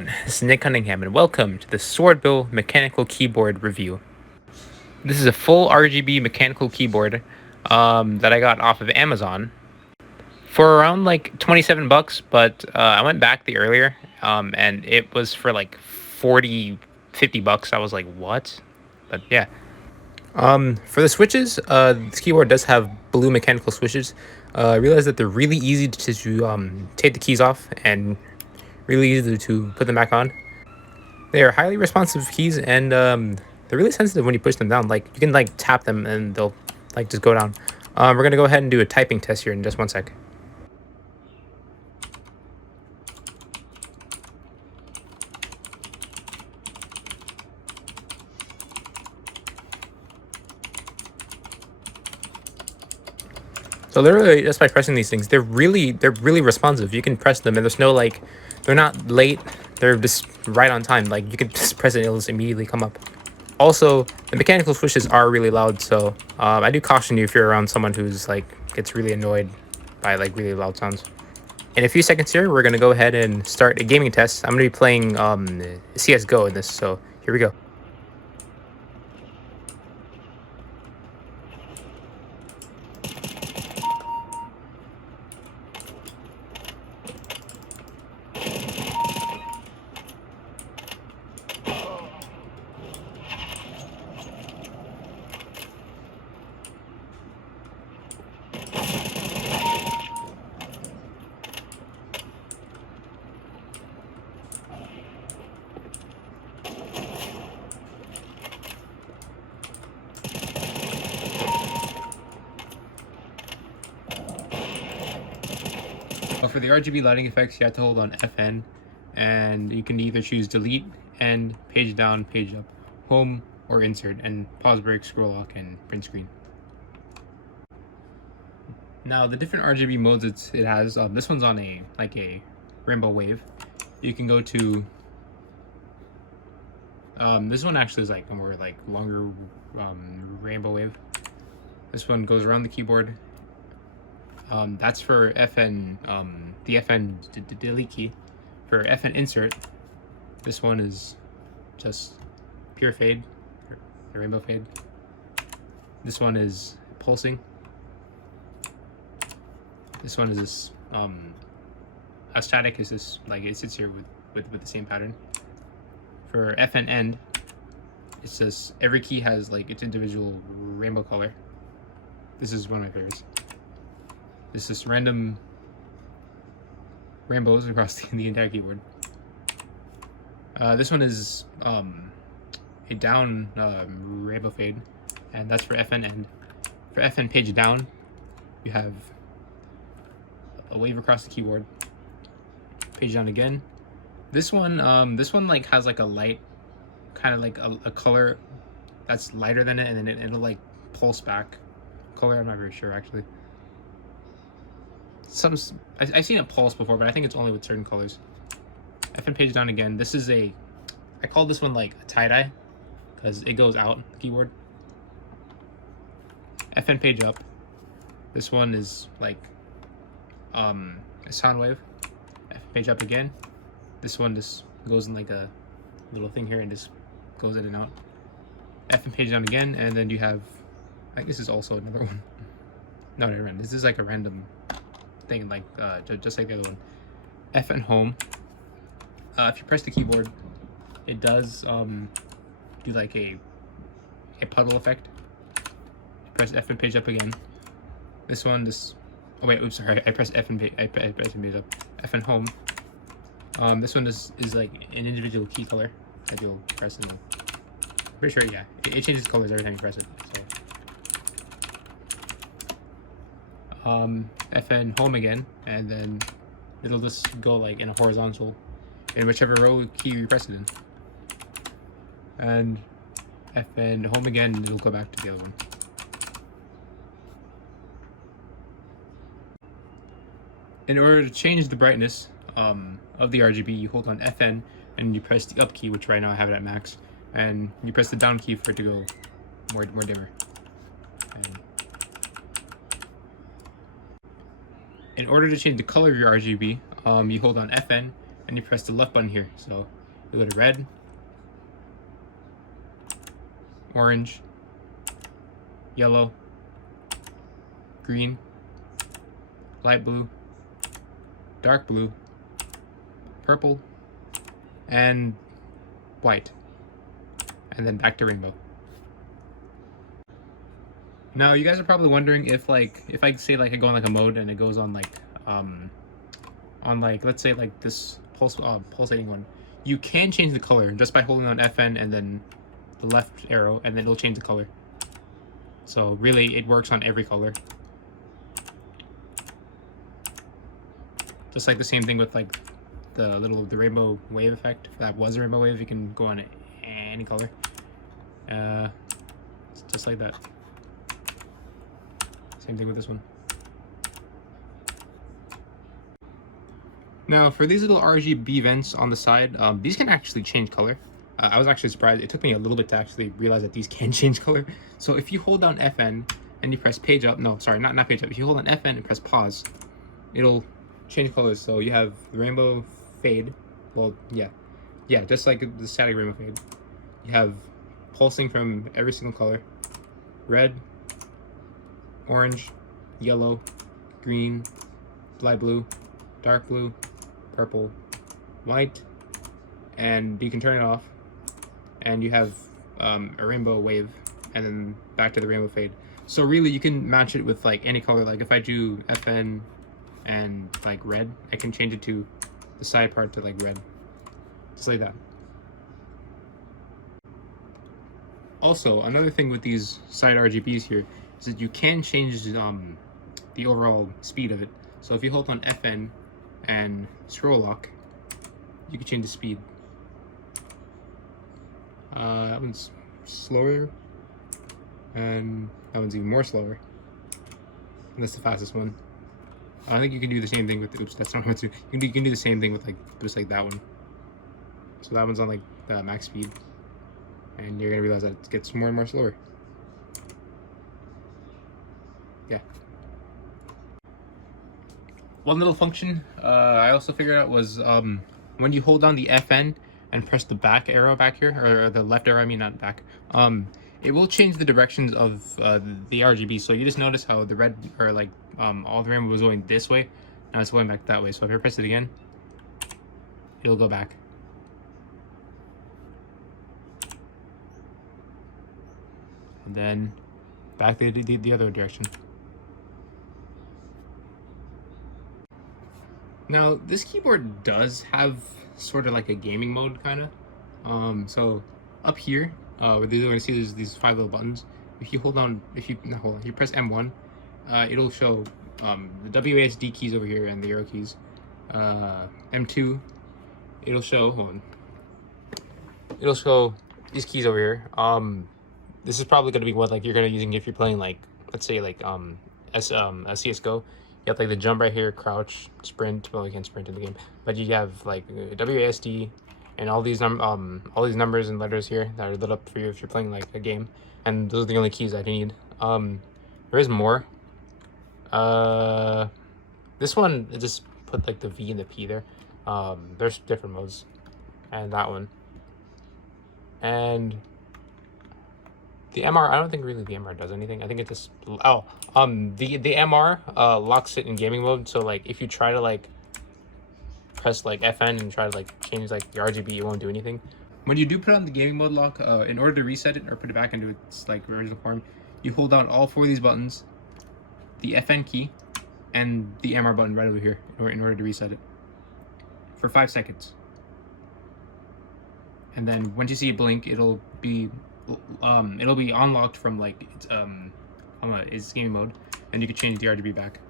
everyone, this is Nick Cunningham and welcome to the Swordbilll mechanical keyboard review. This is a full RGB mechanical keyboard that I got off of Amazon for around like 27 bucks, but I went back the earlier and it was for like 50 bucks. I was like, what? But yeah. For the switches, this keyboard does have blue mechanical switches. I realized that they're really easy to take the keys off and really easy to put them back on. They are highly responsive keys, and they're really sensitive when you push them down. Like, you can like tap them and they'll like just go down. We're gonna go ahead and do a typing test here in just one sec. So literally just by pressing these things, they're really responsive. You can press them and there's no like, they're not late, they're just right on time. Like, you can just press it and it'll just immediately come up. Also, the mechanical switches are really loud, so I do caution you if you're around someone who's like gets really annoyed by like really loud sounds. In a few seconds here, we're gonna go ahead and start a gaming test. I'm gonna be playing CS:GO in this, so here we go. For the RGB lighting effects, you have to hold on FN, and you can either choose delete, end, page down, page up, home, or insert, and pause, break, scroll lock, and print screen. Now the different RGB modes it has, this one's on a rainbow wave. You can go to this one actually is like a more like longer rainbow wave. This one goes around the keyboard. That's for FN, the FN delete key. For FN insert, this one is just pure fade, the rainbow fade. This one is pulsing. This one is this, a static is this, like it sits here with the same pattern. For FN end, it's just every key has like its individual rainbow color. This is one of my favorites. It's just random rainbows across the entire keyboard. This one is a down rainbow fade, and that's for FN end. For FN page down, you have a wave across the keyboard. Page down again. This one like has like a light, kind of like a color that's lighter than it, and then it'll like pulse back. Color, I'm not very sure actually. I've seen it pulse before, but I think it's only with certain colors. FN page down again. This is I call this one like a tie-dye because it goes out the keyboard. FN page up. This one is like a sound wave. FN page up again. This one just goes in like a little thing here and just goes in and out. FN page down again, and then you have, I guess this is also another one. No, never mind. This is like a random thing, like just like the other one. FN home. If you press the keyboard, it does do like a puddle effect. Press FN page up again. This one just, oh wait, oops, sorry, I pressed FN page, I pressed FN page up. FN home. This one is like an individual key color that you'll press in. Pretty sure, yeah, it changes colors every time you press it. So. FN home again, and then it'll just go like in a horizontal in whichever row key you press it in. And FN home again, it'll go back to the other one. In order to change the brightness of the RGB, you hold on FN and you press the up key, which right now I have it at max, and you press the down key for it to go more dimmer. And in order to change the color of your RGB, you hold on FN and you press the left button here. So you go to red, orange, yellow, green, light blue, dark blue, purple, and white, and then back to rainbow. Now you guys are probably wondering if I say like I go on like a mode and it goes on like let's say like this pulsating one, you can change the color just by holding on FN and then the left arrow, and then it'll change the color. So really it works on every color. Just like the same thing with like the rainbow wave effect. If that was a rainbow wave, you can go on any color. Just like that. Same thing with this one. Now for these little RGB vents on the side, these can actually change color. I was actually surprised. It took me a little bit to actually realize that these can change color. So if you hold down FN and you press page up, no, sorry, not page up. If you hold on FN and press pause, it'll change colors. So you have the rainbow fade. Well, yeah, just like the static rainbow fade. You have pulsing from every single color: red, orange, yellow, green, light blue, dark blue, purple, white, and you can turn it off, and you have a rainbow wave, and then back to the rainbow fade. So really, you can match it with like any color. Like if I do FN and like red, I can change it to the side part to like red, just like that. Also, another thing with these side RGBs here is that you can change the overall speed of it. So if you hold on FN and scroll lock, you can change the speed. That one's slower, and that one's even more slower. And that's the fastest one. I think you can do the same thing with, oops, that's not what to do. You can do the same thing with like just like that one. So that one's on like max speed, and you're gonna realize that it gets more and more slower. Yeah. One little function I also figured out was when you hold down the FN and press the back arrow back here, or the left arrow, I mean not back, it will change the directions of the RGB. So you just notice how the red, or like all the rainbow was going this way, now it's going back that way. So if I press it again, it'll go back. And then back the other direction. Now this keyboard does have sort of like a gaming mode kind of. So up here, where you're going to see there's these 5 little buttons. If you hold on, you press M1, it'll show the WASD keys over here and the arrow keys. M2, it'll show, it'll show these keys over here. This is probably going to be what like you're going to be using if you're playing like, let's say like CSGO. You have like the jump right here, crouch, sprint. Well, you can't sprint in the game, but you have like WASD and all these numbers and letters here that are lit up for you if you're playing like a game. And those are the only keys that you need. There is more. This one, it just put like the V and the P there. There's different modes, and that one, and the MR. I don't think really the MR does anything. I think it just the MR locks it in gaming mode. So like if you try to like press like FN and try to like change like the RGB, it won't do anything. When you do put on the gaming mode lock, in order to reset it or put it back into its like original form, you hold down all 4 of these buttons, the FN key, and the MR button right over here in order to reset it for 5 seconds. And then once you see it blink, it'll be unlocked from like its gaming mode, and you can change the RGB back.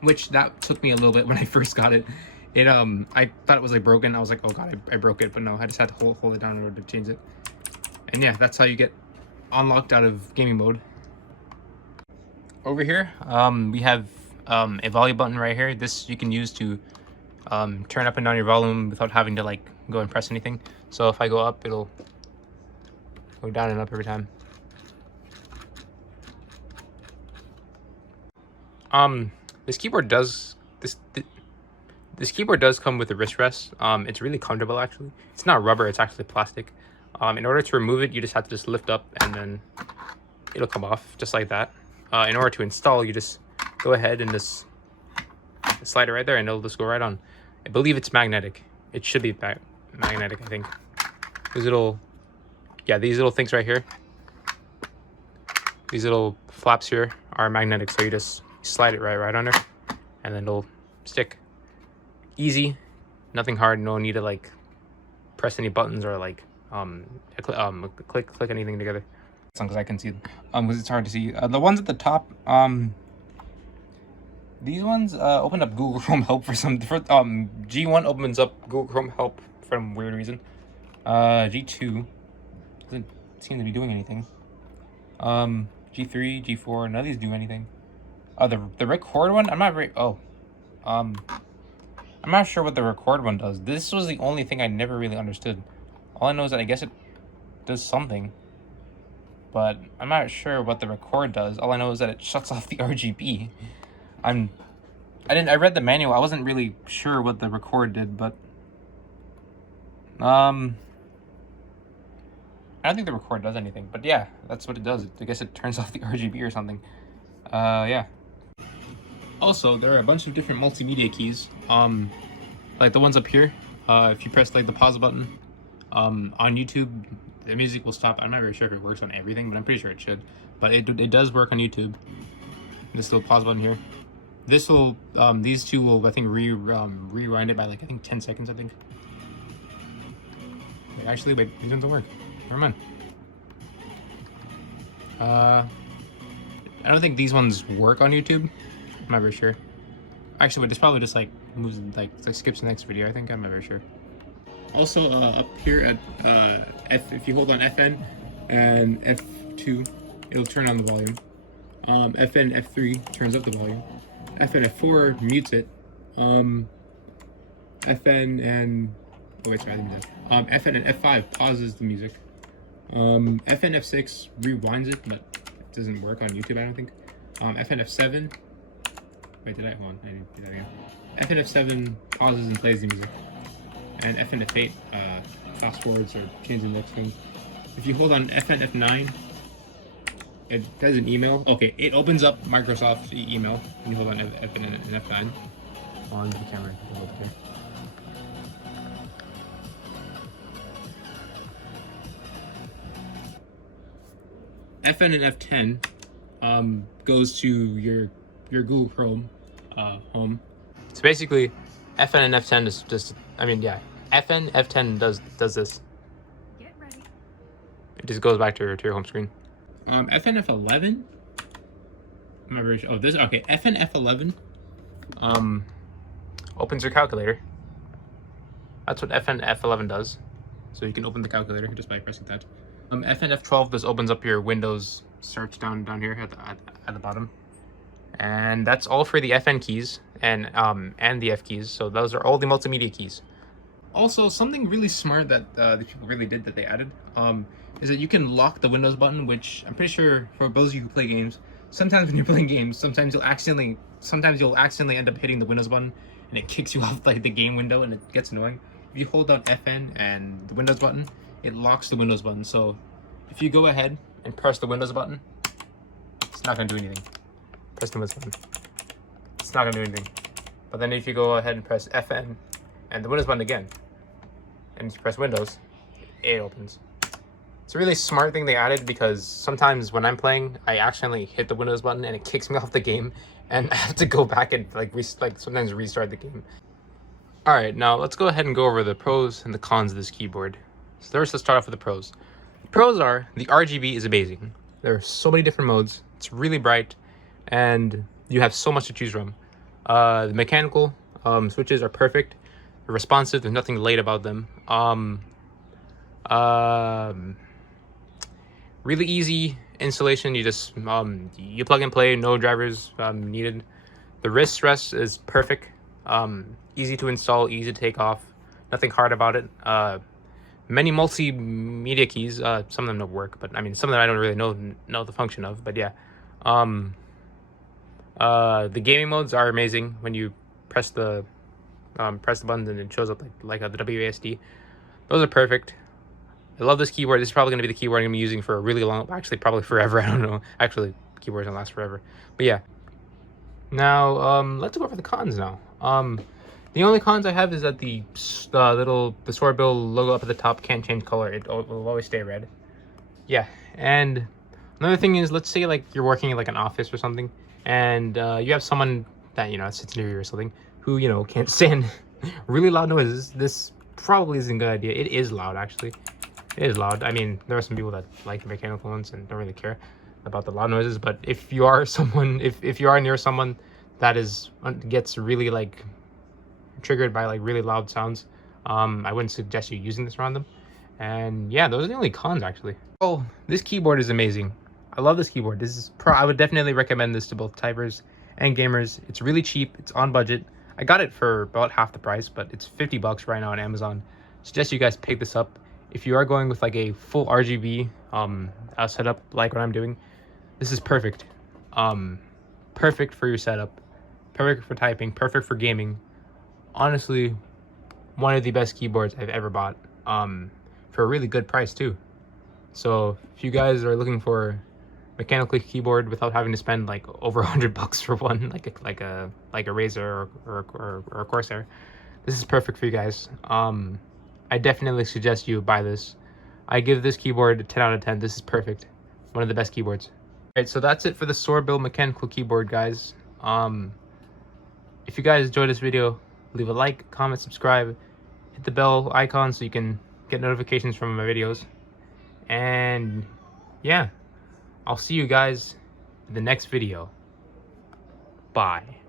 Which that took me a little bit when I first got it. I thought it was like broken. I was like, oh god, I broke it, but no, I just had to hold it down in order to change it. And yeah, that's how you get unlocked out of gaming mode. Over here, we have a volume button right here. This you can use to turn up and down your volume without having to like go and press anything. So if I go up, it'll go down and up every time. This keyboard does this This keyboard does come with a wrist rest. It's really comfortable actually. It's not rubber, it's actually plastic. In order to remove it, you just have to just lift up and then it'll come off just like that. In order to install, you just go ahead and just slide it right there and it'll just go right on. I believe it's magnetic. It should be magnetic, I think. These little things right here. These little flaps here are magnetic, so you just slide it right under and then it'll stick. Easy, nothing hard, no need to like press any buttons or like click anything together. As long as I can see them, because it's hard to see. The ones at the top, these ones opened up Google Chrome help for some. G1 opens up Google Chrome help for some weird reason. G2 doesn't seem to be doing anything. G3, G4, none of these do anything. The record one, I'm not sure what the record one does. This was the only thing I never really understood. All I know is that I guess it does something, but I'm not sure what the record does. All I know is that it shuts off the RGB. I read the manual. I wasn't really sure what the record did, but I don't think the record does anything. But yeah, that's what it does. I guess it turns off the RGB or something. Yeah. Also, there are a bunch of different multimedia keys. Like the ones up here. If you press like the pause button, on YouTube, the music will stop. I'm not very sure if it works on everything, but I'm pretty sure it should. But it does work on YouTube. This little pause button here. This will these two will, I think, rewind it by like, I think 10 seconds, I think. Wait, actually, wait, these ones don't work. Never mind. I don't think these ones work on YouTube. I'm not very sure. Actually, this probably just like moves, like skips the next video, I think. I'm not very sure. Also, up here at if you hold on FN and F2, it'll turn on the volume. FN F3 turns up the volume. FN F4 mutes it. FN and FN and F5 pauses the music. FN F6 rewinds it, but it doesn't work on YouTube, I don't think. FN F7. Wait, hold on? I didn't do that again. FN F7 pauses and plays the music. And FN F8 fast forwards or changes the next thing. If you hold on FN F9, it does an email. Okay, it opens up Microsoft email when you hold on FN and F9. On the camera, over here. FN and F10 goes to your Google Chrome home. So basically, FN and F10 is just, FN F10 does this. Get ready. It just goes back to your home screen. FN F11. I'm not very sure. Oh, this, okay. FN F11 opens your calculator. That's what FN F11 does. So you can open the calculator just by pressing that. FN F12 just opens up your Windows search down here at the bottom. And that's all for the FN keys and the F keys. So those are all the multimedia keys. Also, something really smart that the people really did that they added is that you can lock the Windows button, which I'm pretty sure for those of you who play games, sometimes when you're playing games, sometimes you'll accidentally end up hitting the Windows button and it kicks you off like the game window and it gets annoying. If you hold down FN and the Windows button, it locks the Windows button. So if you go ahead and press the Windows button, it's not gonna do anything. Press the Windows button. It's not gonna do anything. But then if you go ahead and press FN and the Windows button again, and you press Windows, it opens. It's a really smart thing they added because sometimes when I'm playing, I accidentally hit the Windows button and it kicks me off the game, and I have to go back and sometimes restart the game. All right, now let's go ahead and go over the pros and the cons of this keyboard. So first, let's start off with the pros. The pros are the RGB is amazing. There are so many different modes. It's really bright, and you have so much to choose from. The mechanical switches are perfect. They're responsive. There's nothing late about them. Really easy installation. You just you plug and play. No drivers needed. The wrist rest is perfect. Easy to install, easy to take off. Nothing hard about it. Many multimedia keys. Some of them don't work, but some of them I don't really know the function of. But yeah, the gaming modes are amazing. When you press the press the buttons and it shows up like the WASD. Those are perfect. I love this keyboard. This is probably going to be the keyboard I'm going to be using for a really long, actually probably forever. I don't know. Actually, keyboards don't last forever. But yeah. Now, let's go over the cons now. The only cons I have is that the Swordbilll logo up at the top can't change color. It will always stay red. Yeah, and another thing is, let's say like you're working in like an office or something, and you have someone that sits near you or something who can't stand really loud noises. This probably isn't a good idea. It is loud, actually. It is loud. I mean, there are some people that like the mechanical ones and don't really care about the loud noises. But if you are someone, if you are near someone that gets really like triggered by like really loud sounds, I wouldn't suggest you using this around them. And yeah, those are the only cons, actually. Oh, this keyboard is amazing. I love this keyboard. This is I would definitely recommend this to both typers and gamers. It's really cheap. It's on budget. I got it for about half the price, but it's 50 bucks right now on Amazon. Suggest you guys pick this up. If you are going with like a full RGB setup like what I'm doing, this is perfect. Perfect for your setup. Perfect for typing. Perfect for gaming. Honestly, one of the best keyboards I've ever bought. For a really good price too. So if you guys are looking for mechanical keyboard without having to spend like over 100 bucks for one, like a Razer or a Corsair, this is perfect for you guys. I definitely suggest you buy this. I give this keyboard a 10 out of 10. This is perfect. One of the best keyboards. Alright, so that's it for the Swordbilll mechanical keyboard, guys. If you guys enjoyed this video, leave a like, comment, subscribe, hit the bell icon so you can get notifications from my videos. And yeah, I'll see you guys in the next video. Bye.